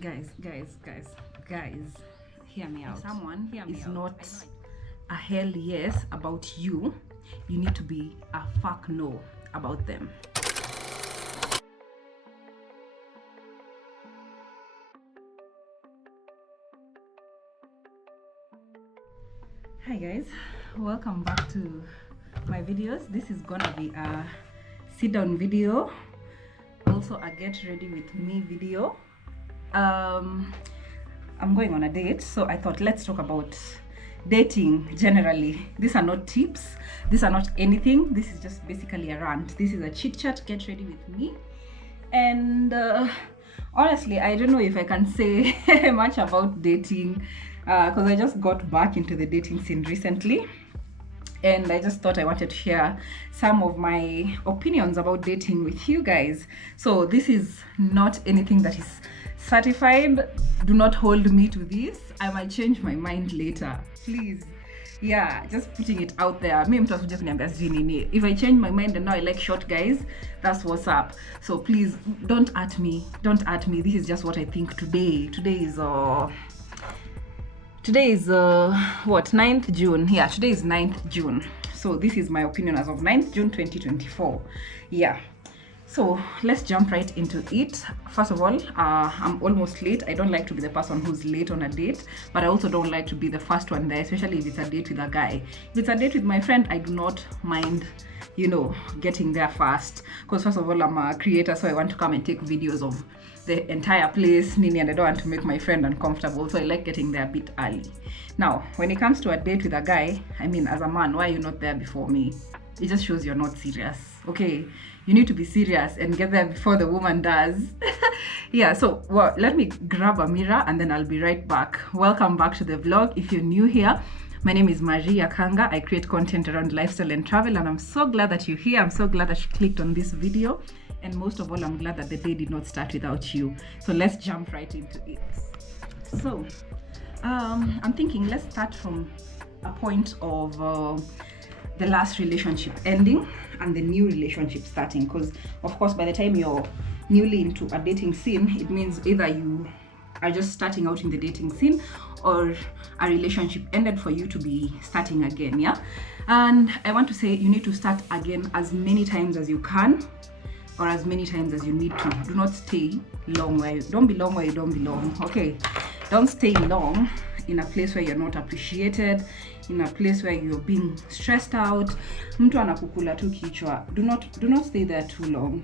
guys, hear me out. Someone is not a hell yes about you, you need to be a fuck no about them. Hi guys, welcome back to my videos. This is gonna be a sit down video, also a get ready with me video. I'm going on a date, so I thought let's talk about dating generally. These are not tips, these are not anything, this is just basically a rant. This is a chit chat, get ready with me. And honestly, I don't know if I can say much about dating because I just got back into the dating scene recently, and I just thought I wanted to share some of my opinions about dating with you guys. So this is not anything that is certified. Do not hold me to this. I might change my mind later, please. Yeah, just putting it out there. If I change my mind and now I like short guys, that's what's up. So please don't at me, this is just what I think today. Today is what, 9th June. Yeah, today is 9th June, so this is my opinion as of 9th June 2024. Yeah, so let's jump right into it. First of all, I'm almost late. I don't like to be the person who's late on a date, but I also don't like to be the first one there, especially if it's a date with a guy. If it's a date with my friend, I do not mind, you know, getting there fast, because first of all, I'm a creator, so I want to come and take videos of the entire place, Nini, and I don't want to make my friend uncomfortable, so I like getting there a bit early. Now, when it comes to a date with a guy, I mean, as a man, why are you not there before me? It just shows you're not serious. Okay, you need to be serious and get there before the woman does. Yeah, so well, let me grab a mirror and then I'll be right back. Welcome back to the vlog. If you're new here, my name is Maria Kanga. I create content around lifestyle and travel, and I'm so glad that you're here. I'm so glad that you clicked on this video, and most of all, I'm glad that the day did not start without you. So let's jump right into it. So I'm thinking let's start from a point of the last relationship ending and the new relationship starting, because of course by the time you're newly into a dating scene, it means either you are just starting out in the dating scene or a relationship ended for you to be starting again. Yeah, and I want to say you need to start again as many times as you can, or as many times as you need to. Do not stay long where don't belong where you don't belong. Okay, don't stay long in a place where you're not appreciated, in a place where you're being stressed out. Mtu anakukula tu kichwa. Do not stay there too long.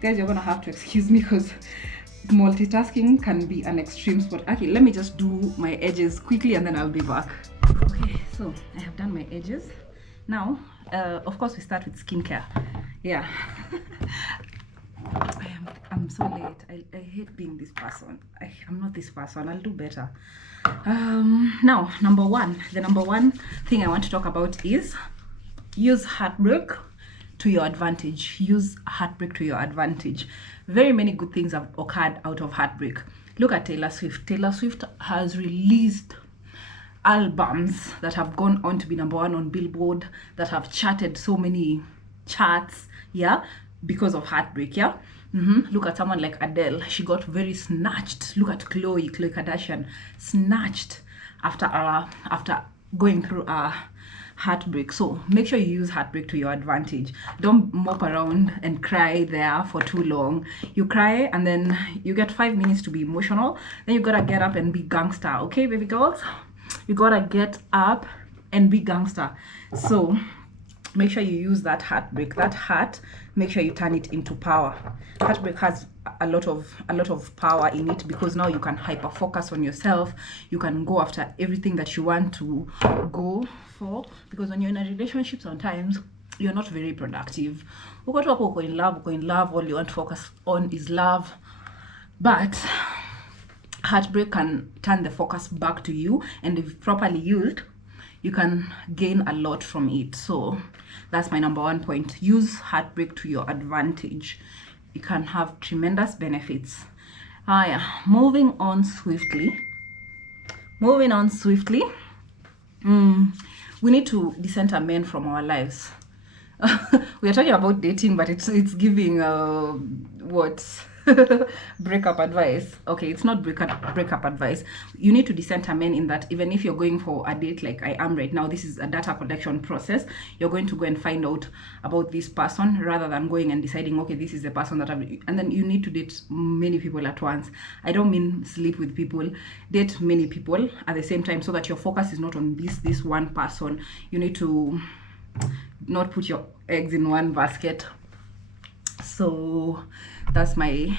Guys, you're gonna have to excuse me because multitasking can be an extreme sport. Okay, let me just do my edges quickly and then I'll be back. Okay, so I have done my edges. Now, of course, we start with skincare. Yeah. I'm so late. I hate being this person. I'm not this person. I'll do better. Now, the number one thing I want to talk about is use heartbreak to your advantage. Use heartbreak to your advantage. Very many good things have occurred out of heartbreak. Look at Taylor Swift. Taylor Swift has released albums that have gone on to be number one on Billboard, that have charted so many charts, yeah, because of heartbreak. Yeah. Look at someone like Adele. She got very snatched. Look at Khloe Kardashian, snatched after going through a heartbreak. So make sure you use heartbreak to your advantage. Don't mope around and cry there for too long. You cry and then you get 5 minutes to be emotional, then you gotta get up and be gangster. Okay, baby girls, you gotta get up and be gangster. So make sure you use that heartbreak, that heart, make sure you turn it into power. Heartbreak has a lot of power in it, because now you can hyper focus on yourself. You can go after everything that you want to go for, because when you're in a relationship, sometimes you're not very productive. Go in love, all you want to focus on is love. But heartbreak can turn the focus back to you, and if properly used, you can gain a lot from it. So that's my number one point. Use heartbreak to your advantage. It can have tremendous benefits. Yeah. Moving on swiftly. We need to decenter men from our lives. We are talking about dating, but it's giving what breakup advice. Okay, it's not breakup advice. You need to decenter men in that even if you're going for a date like I am right now, this is a data collection process. You're going to go and find out about this person rather than going and deciding, okay, this is the person that and then you need to date many people at once. I don't mean sleep with people. Date many people at the same time so that your focus is not on this one person. You need to not put your eggs in one basket. So that's my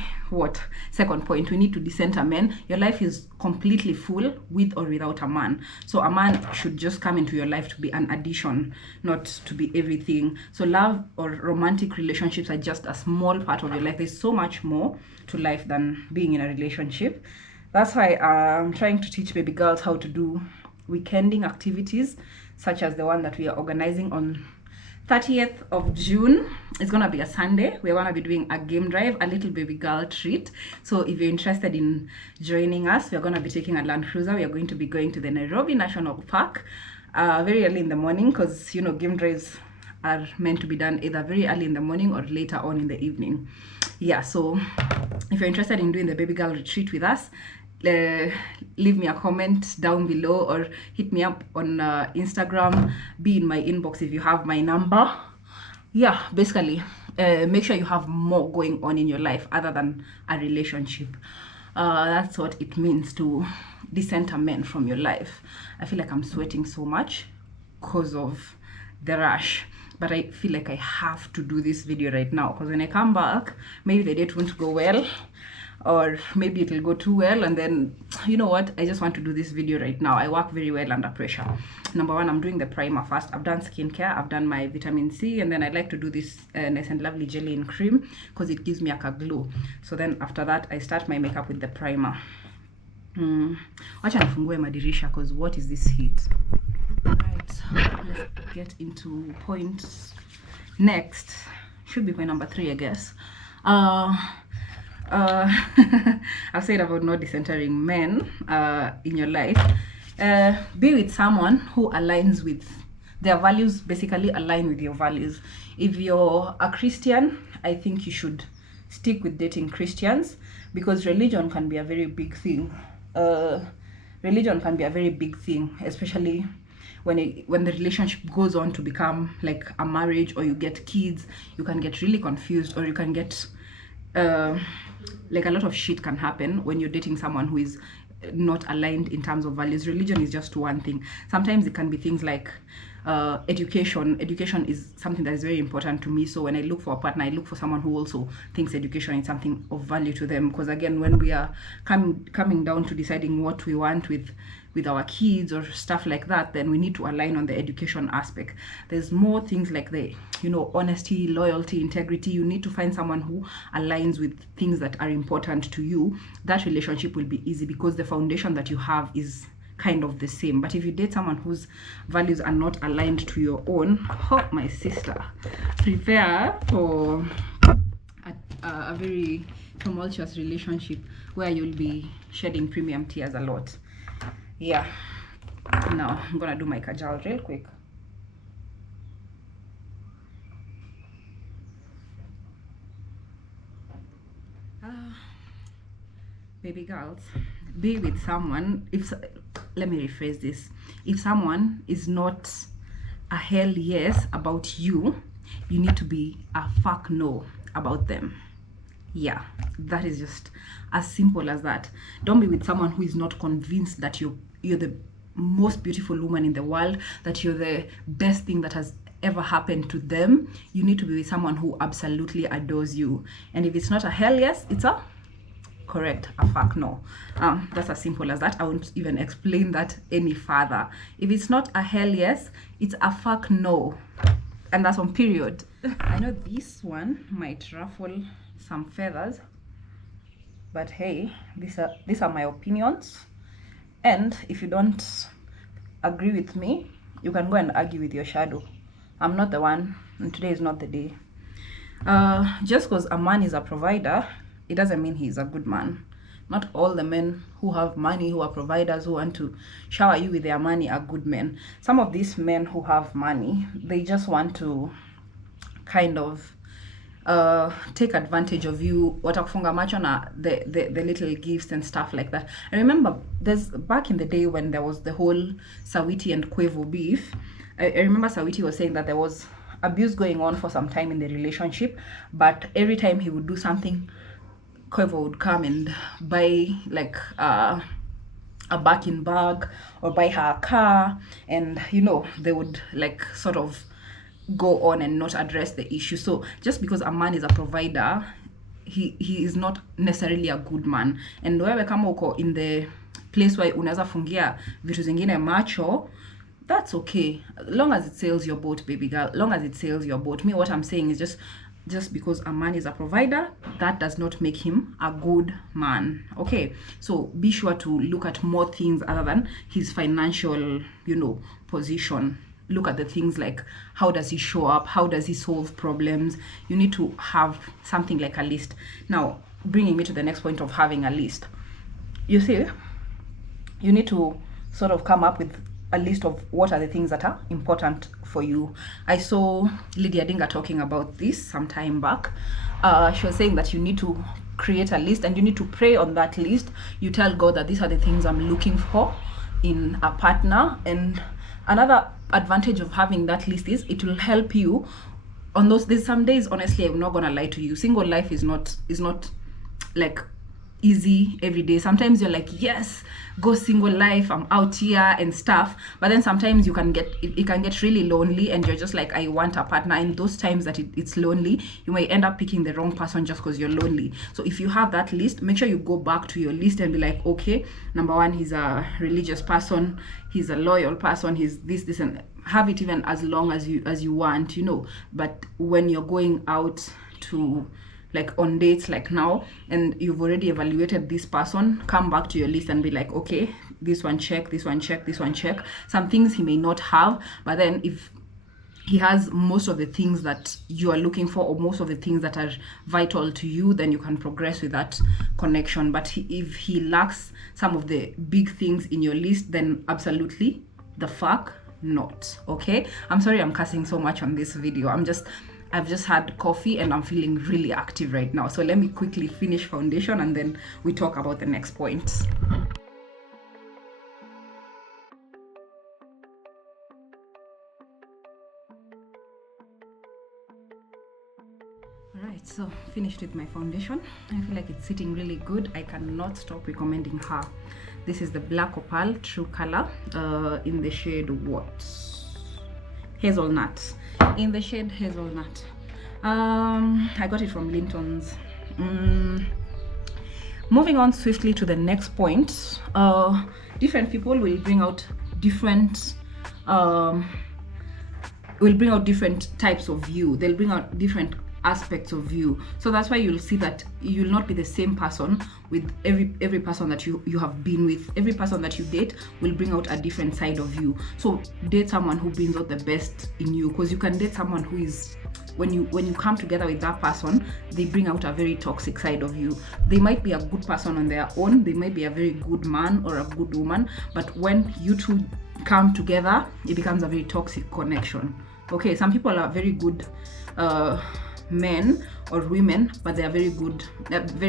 second point. We need to decenter men. Your life is completely full with or without a man. So a man should just come into your life to be an addition, not to be everything. So love or romantic relationships are just a small part of your life. There's so much more to life than being in a relationship. That's why I'm trying to teach baby girls how to do weekending activities, such as the one that we are organizing on 30th of June. It's gonna be a Sunday. We're gonna be doing a game drive, a little baby girl treat. So if you're interested in joining us, we're gonna be taking a Land Cruiser. We are going to be going to the Nairobi National Park very early in the morning, because you know game drives are meant to be done either very early in the morning or later on in the evening. Yeah, so if you're interested in doing the baby girl retreat with us, leave me a comment down below or hit me up on Instagram. Be in my inbox if you have my number. Yeah, basically make sure you have more going on in your life other than a relationship. That's what it means to decenter men from your life. I feel like I'm sweating so much because of the rush, but I feel like I have to do this video right now, because when I come back, maybe the date won't go well, or maybe it'll go too well, and then you know what, I just want to do this video right now. I work very well under pressure. Number one, I'm doing the primer first. I've done skincare, I've done my vitamin C, and then I like to do this Nice and Lovely jelly and cream because it gives me a glow. So then after that I start my makeup with the primer. Wacha nifungue madirisha because what is this heat? Alright, let's get into points next. Should be point number 3, I guess. I've said about not decentering men in your life. Be with someone who aligns with their values, basically align with your values. If you're a Christian, I think you should stick with dating Christians, because religion can be a very big thing. Religion can be a very big thing, especially when the relationship goes on to become like a marriage, or you get kids. You can get really confused, or you can get like a lot of shit can happen when you're dating someone who is not aligned in terms of values. Religion is just one thing. Sometimes it can be things like education. Education is something that is very important to me. So when I look for a partner, I look for someone who also thinks education is something of value to them. Because again, when we are coming down to deciding what we want with our kids or stuff like that, then we need to align on the education aspect. There's more things like the, you know, honesty, loyalty, integrity. You need to find someone who aligns with things that are important to you. That relationship will be easy because the foundation that you have is kind of the same. But if you date someone whose values are not aligned to your own, oh my sister, prepare for a very tumultuous relationship where you'll be shedding premium tears a lot. Yeah, now I'm gonna do my kajal real quick. Baby girls, be with someone. Let me rephrase this. If someone is not a hell yes about you, you need to be a fuck no about them. Yeah, that is just as simple as that. Don't be with someone who is not convinced that you're the most beautiful woman in the world, that you're the best thing that has ever happened to them. You need to be with someone who absolutely adores you. And if it's not a hell yes, it's a correct, a fuck no. That's as simple as that. I won't even explain that any further. If it's not a hell yes, it's a fuck no, and that's on period. I know this one might ruffle some feathers, but hey, these are my opinions, and if you don't agree with me, you can go and argue with your shadow. I'm not the one, and today is not the day. Just because a man is a provider, it doesn't mean he's a good man. Not all the men who have money, who are providers, who want to shower you with their money are good men. Some of these men who have money, they just want to kind of take advantage of you, watakufunga macho na the little gifts and stuff like that. I remember there's back in the day when there was the whole Sawiti and Quavo beef. I remember Sawiti was saying that there was abuse going on for some time in the relationship, but every time he would do something, Quavo would come and buy like a Birkin bag or buy her a car, and you know, they would like sort of go on and not address the issue. So just because a man is a provider, he is not necessarily a good man. And wewe kama uko in the place where unaweza fungia vitu zingine macho, that's okay, long as it sails your boat, baby girl, long as it sails your boat. Me, what I'm saying is just because a man is a provider, that does not make him a good man. Okay, so be sure to look at more things other than his financial, you know, position. Look at the things like, how does he show up, how does he solve problems. You need to have something like a list. Now, bringing me to the next point of having a list, you see, you need to sort of come up with a list of what are the things that are important for you. I saw Lydia Dinga talking about this some time back. She was saying that you need to create a list and you need to pray on that list. You tell God that these are the things I'm looking for in a partner. And another advantage of having that list is it will help you on those. There's some days, honestly, I'm not gonna lie to you, single life is not like easy every day. Sometimes you're like, yes, go single life, I'm out here and stuff, but then sometimes it can get really lonely and you're just like, I want a partner. And those times that it's lonely, you may end up picking the wrong person just because you're lonely. So if you have that list, make sure you go back to your list and be like, okay, number one, he's a religious person, he's a loyal person, he's this, and have it even as long as you want, you know. But when you're going out to like on dates like now, and you've already evaluated this person, come back to your list and be like, okay, this one check, this one check, this one check. Some things he may not have, but then if he has most of the things that you are looking for, or most of the things that are vital to you, then you can progress with that connection. But if he lacks some of the big things in your list, then absolutely the fuck not. Okay, I'm sorry I'm cussing so much on this video. I've just had coffee and I'm feeling really active right now. So let me quickly finish foundation and then we talk about the next point. Alright, so finished with my foundation. I feel like it's sitting really good. I cannot stop recommending her. This is the Black Opal True Color in the shade what? Hazelnut. In the shade Hazelnut. I got it from Linton's. Moving on swiftly to the next point. Different people will bring out different types of you. They'll bring out different aspects of you. So that's why you'll see that you'll not be the same person with every person that you have been with. Every person that you date will bring out a different side of you. So date someone who brings out the best in you, because you can date someone who is, when you come together with that person, they bring out a very toxic side of you. They might be a good person on their own, they might be a very good man or a good woman, but when you two come together, it becomes a very toxic connection. Okay, some people are very good men or women, but they are very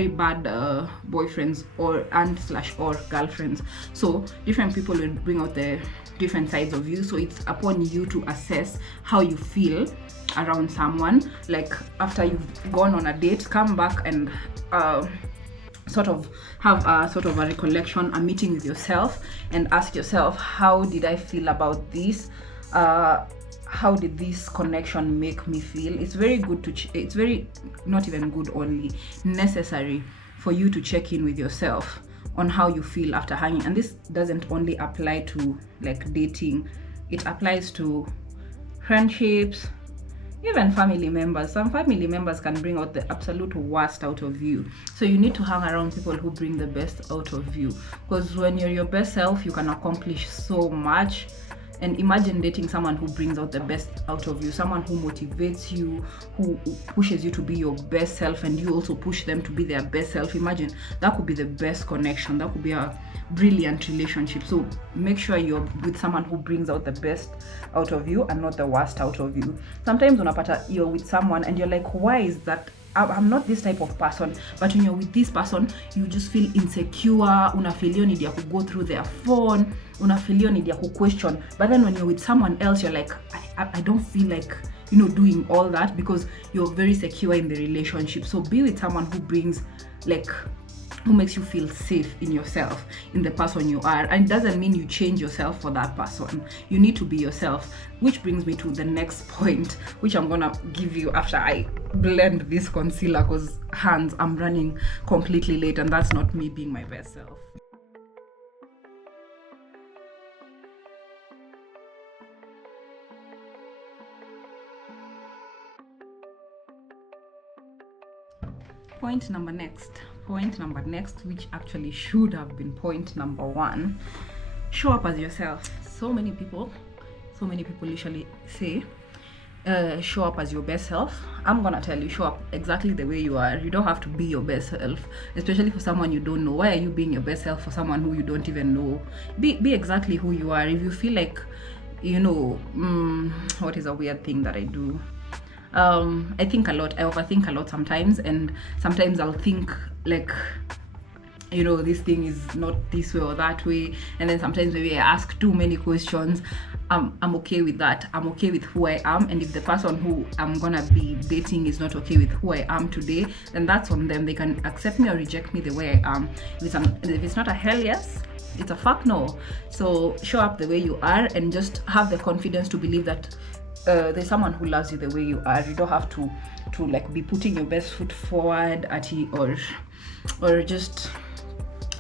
bad boyfriends or girlfriends. So different people will bring out the different sides of you. So it's upon you to assess how you feel around someone. Like after you've gone on a date, come back and sort of have a sort of a recollection, a meeting with yourself, and ask yourself, how did I feel about this? How did this connection make me feel? It's very good to it's very, not even good, only necessary for you to check in with yourself on how you feel after hanging. And this doesn't only apply to like dating, it applies to friendships, even family members. Some family members can bring out the absolute worst out of you. So you need to hang around people who bring the best out of you, because when you're your best self, you can accomplish so much. And imagine dating someone who brings out the best out of you, someone who motivates you, who pushes you to be your best self, and you also push them to be their best self. Imagine, that could be the best connection. That could be a brilliant relationship. So make sure you're with someone who brings out the best out of you and not the worst out of you. Sometimes unapata you're with someone and you're like, why is that? I'm not this type of person, but when you're with this person, you just feel insecure, unafeel need ya to go through their phone, unafeel need ya to question. But then when you're with someone else, you're like, I don't feel like, you know, doing all that, because you're very secure in the relationship. So be with someone who brings, like, who makes you feel safe in yourself, in the person you are. And it doesn't mean you change yourself for that person. You need to be yourself, which brings me to the next point, which I'm gonna give you after I blend this concealer, because hands, I'm running completely late, and that's not me being my best self. Point number next, which actually should have been point number one: show up as yourself. So many people usually say, show up as your best self. I'm gonna tell you, show up exactly the way you are. You don't have to be your best self, especially for someone you don't know. Why are you being your best self for someone who you don't even know? Be exactly who you are. If you feel like, you know, what is a weird thing that I do? I think a lot. I overthink a lot sometimes, and sometimes I'll think like, you know, this thing is not this way or that way, and then sometimes maybe I ask too many questions. I'm okay with that. I'm okay with who I am, and if the person who I'm gonna be dating is not okay with who I am today, then that's on them. They can accept me or reject me the way I am. If it's not a hell yes, it's a fuck no. So show up the way you are, and just have the confidence to believe that there's someone who loves you the way you are. You don't have to like be putting your best foot forward at it, or just,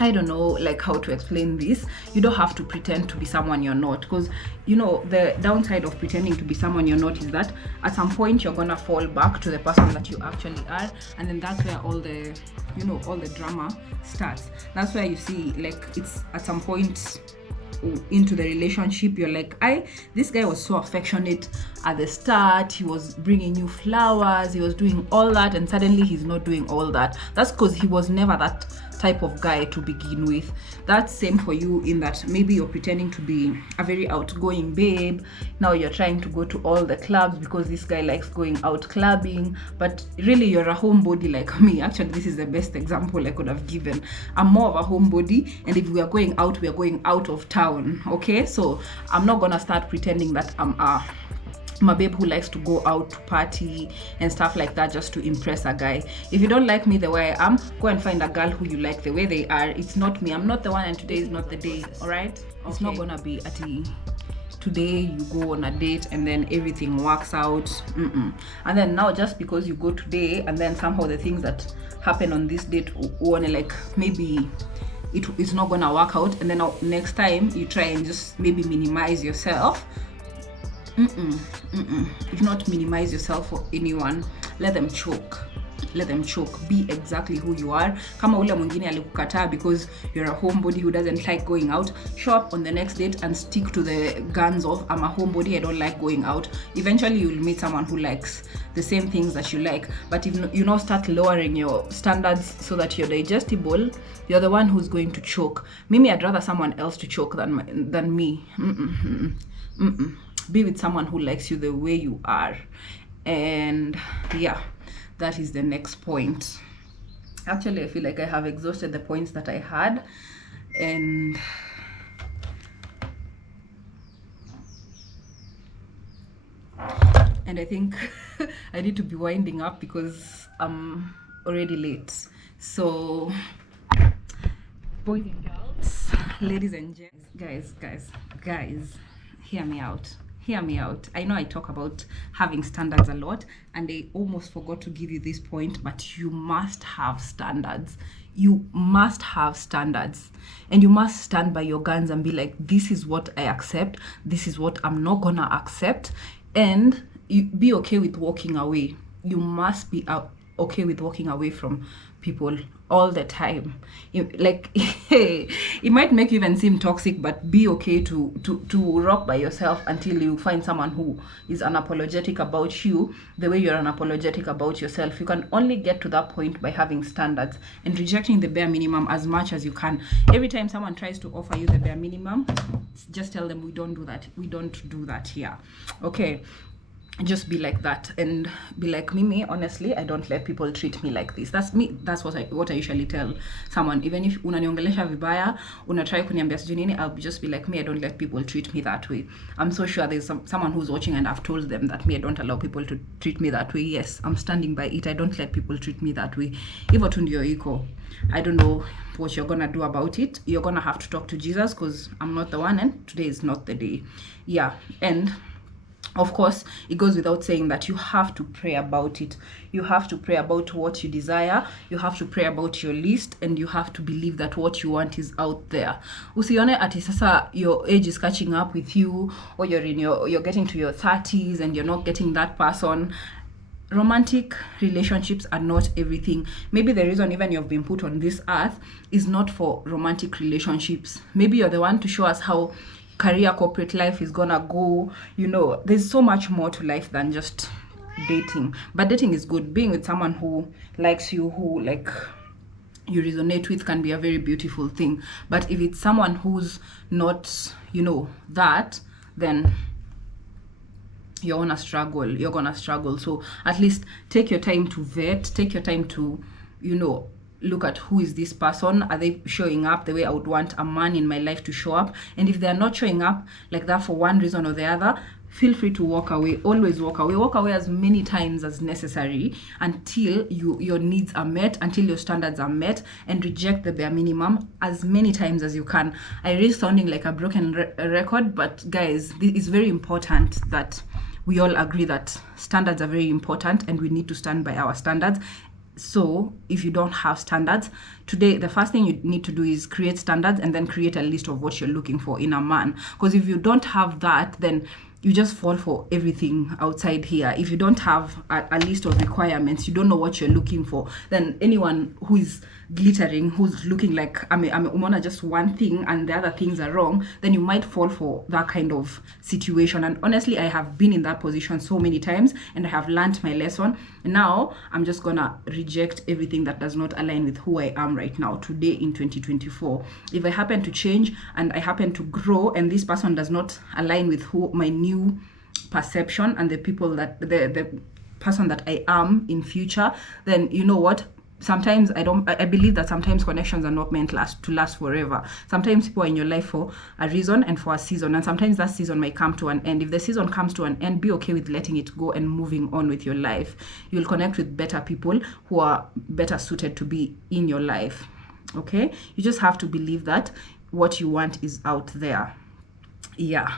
I don't know, like, how to explain this. You don't have to pretend to be someone you're not, because, you know, the downside of pretending to be someone you're not is that at some point you're gonna fall back to the person that you actually are, and then that's where all the, you know, all the drama starts. That's where you see, like, it's at some point into the relationship, you're like, this guy was so affectionate at the start, he was bringing you flowers, he was doing all that, and suddenly he's not doing all that. That's because he was never that type of guy to begin with. That's same for you, in that maybe you're pretending to be a very outgoing babe. Now you're trying to go to all the clubs because this guy likes going out clubbing, but really you're a homebody like me. Actually, this is the best example I could have given. I'm more of a homebody, and if we are going out, we are going out of town, okay? So I'm not gonna start pretending that I'm a babe who likes to go out to party and stuff like that just to impress a guy. If you don't like me the way I am, go and find a girl who you like the way they are. It's not me. I'm not the one, and today is not the day. All right? Okay. It's not gonna be today you go on a date and then everything works out. And then now, just because you go today and then somehow the things that happen on this date, wanna, like, maybe it's not gonna work out, and then next time you try and just maybe minimize yourself. Do not minimize yourself for anyone. Let them choke. Be exactly who you are. Kama ule mwingine alikukataa because you're a homebody who doesn't like going out, show up on the next date and stick to the guns of, I'm a homebody, I don't like going out. Eventually you'll meet someone who likes the same things that you like. But if you now start lowering your standards so that you're digestible, you're the one who's going to choke. Mimi, I'd rather someone else to choke than me. Be with someone who likes you the way you are. And yeah, that is the next point. Actually, I feel like I have exhausted the points that I had, and I think I need to be winding up because I'm already late. So boys and girls, ladies and gents, guys, hear me out. I know I talk about having standards a lot, and I almost forgot to give you this point, but you must have standards. You must have standards, and you must stand by your guns and be like, this is what I accept, this is what I'm not gonna accept, and you be okay with walking away. You must be okay with walking away from people all the time. Like it might make you even seem toxic, but be okay to rock by yourself until you find someone who is unapologetic about you the way you're unapologetic about yourself. You can only get to that point by having standards and rejecting the bare minimum as much as you can. Every time someone tries to offer you the bare minimum, just tell them, we don't do that. We don't do that here. Okay, just be like that and be like, Mimi, honestly, I don't let people treat me like this. That's me. That's what I usually tell someone. Even if unaniongelesha vibaya, unatry kuniambia sijui nini, I'll just be like, me, I don't let people treat me that way. I'm so sure there's someone who's watching and I've told them that me, I don't allow people to treat me that way. Yes, I'm standing by it. I don't let people treat me that way. Hivyo tu ndio iko. I don't know what you're gonna do about it. You're gonna have to talk to Jesus, because I'm not the one and today is not the day. Yeah, and of course, it goes without saying that you have to pray about it. You have to pray about what you desire. You have to pray about your list, and you have to believe that what you want is out there. Usione ati sasa your age is catching up with you, or you're getting to your 30s and you're not getting that person. Romantic relationships are not everything. Maybe the reason even you've been put on this earth is not for romantic relationships. Maybe you're the one to show us how career, corporate life is gonna go. You know, there's so much more to life than just dating. But dating is good. Being with someone who likes you, who like you resonate with, can be a very beautiful thing. But if it's someone who's not, you know, that, then you're gonna struggle. So at least take your time to vet, take your time to, you know, look at who is this person. Are they showing up the way I would want a man in my life to show up? And if they're not showing up like that for one reason or the other, feel free to walk away. Always walk away as many times as necessary until your needs are met, until your standards are met, and reject the bare minimum as many times as you can. I risk sounding like a broken record, but guys, it's very important that we all agree that standards are very important and we need to stand by our standards. So if you don't have standards today, the first thing you need to do is create standards, and then create a list of what you're looking for in a man. Because if you don't have that, then you just fall for everything outside here. If you don't have a list of requirements, you don't know what you're looking for, then anyone who is glittering, who's looking like I'm umona just one thing and the other things are wrong, then you might fall for that kind of situation. And honestly, I have been in that position so many times, and I have learned my lesson. Now I'm just gonna reject everything that does not align with who I am right now, today in 2024. If I happen to change and I happen to grow, and this person does not align with who my new perception and the people that the person that I am in future, then you know what, sometimes I believe that sometimes connections are not meant to last forever. Sometimes people are in your life for a reason and for a season, and sometimes that season might come to an end. If the season comes to an end, be okay with letting it go and moving on with your life. You'll connect with better people who are better suited to be in your life. Okay, you just have to believe that what you want is out there. Yeah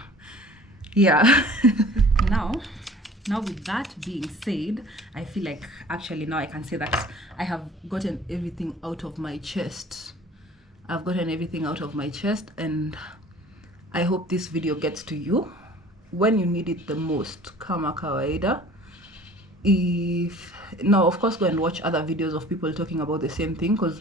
Now with that being said, I feel like actually now I can say that I have gotten everything out of my chest. I've gotten everything out of my chest, and I hope this video gets to you when you need it the most. Kama kawaida. Now of course, go and watch other videos of people talking about the same thing, because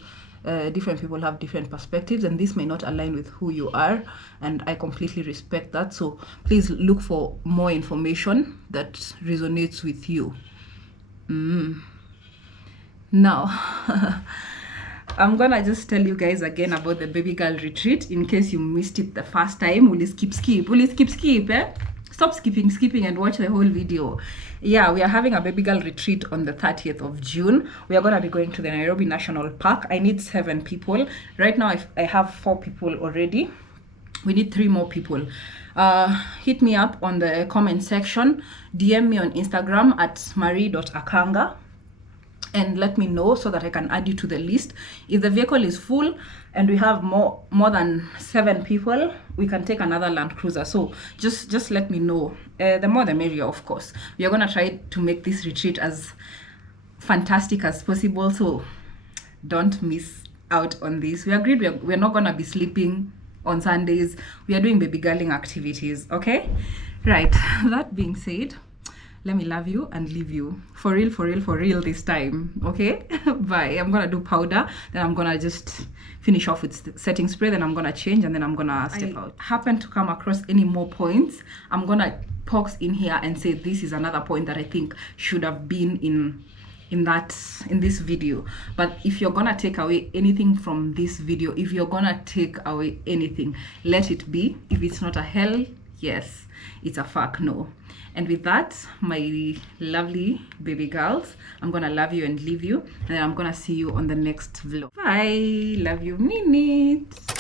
different people have different perspectives, and this may not align with who you are, and I completely respect that. So please look for more information that resonates with you. Now I'm gonna just tell you guys again about the baby girl retreat in case you missed it the first time. Will you skip eh? Stop skipping and watch the whole video. Yeah, we are having a baby girl retreat on the 30th of June. We are going to be going to the Nairobi National Park. I need 7 people. Right now, I have 4 people already. We need 3 more people. Hit me up on the comment section. DM me on Instagram at marie.akanga. And let me know so that I can add you to the list. If the vehicle is full and we have more than 7 people, we can take another Land Cruiser. So just let me know. The more the merrier, of course. We are gonna try to make this retreat as fantastic as possible. So don't miss out on this. We agreed we're not gonna be sleeping on Sundays. We are doing baby girling activities. Okay, right. That being said, let me love you and leave you. For real, for real, for real this time. Okay? Bye. I'm gonna do powder, then I'm gonna just finish off with setting spray, then I'm gonna change, and then I'm gonna step out. Happen to come across any more points, I'm gonna pause in here and say this is another point that I think should have been in this video. But if you're gonna take away anything from this video, if you're gonna take away anything, let it be. If it's not a hell yes, it's a fuck no. And with that, my lovely baby girls, I'm gonna love you and leave you, and then I'm gonna see you on the next vlog. Bye. Love you, minute.